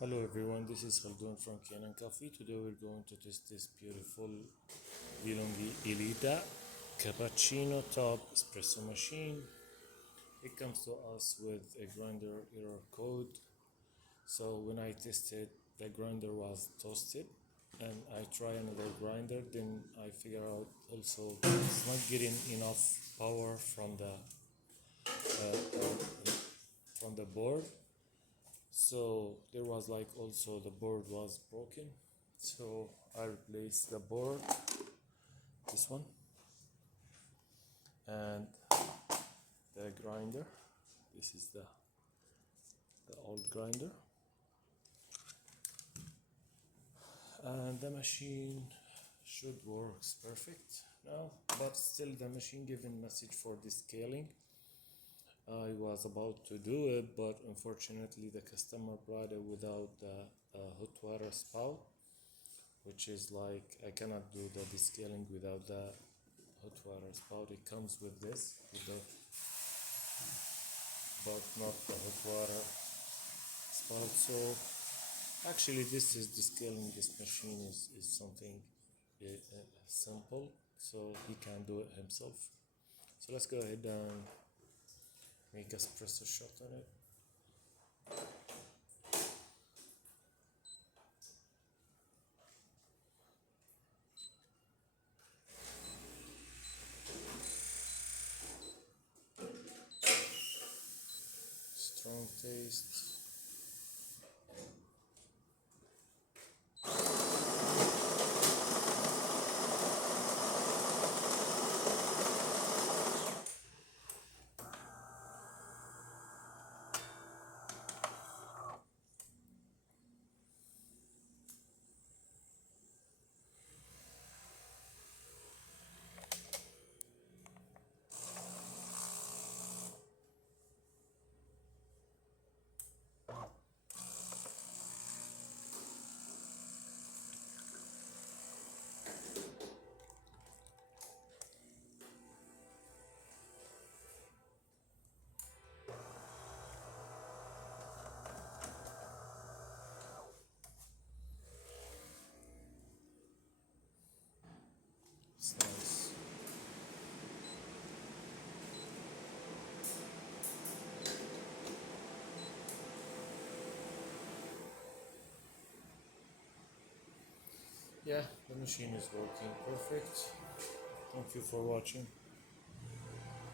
Hello everyone, this is Khaldun from Kanen Coffee. Today we're going to test this beautiful DeLonghi Elita cappuccino top espresso machine. It comes to us with a grinder error code. So when I tested, the grinder was toasted and I try another grinder, then I figure out also it's not getting enough power from the board. So there was like also the board was broken, so I replaced the board, this one, and the grinder. This is the old grinder, and the machine should works perfect now, but still the machine giving message for descaling. I was about to do it, but unfortunately the customer brought it without the hot water spout, which is like I cannot do the descaling without the hot water spout. It comes with this, but not the hot water spout. So actually this is descaling. This machine is something simple, so he can do it himself. So let's go ahead and make espresso shot on it. Strong taste. It's nice. Yeah, the machine is working perfect. Thank you for watching.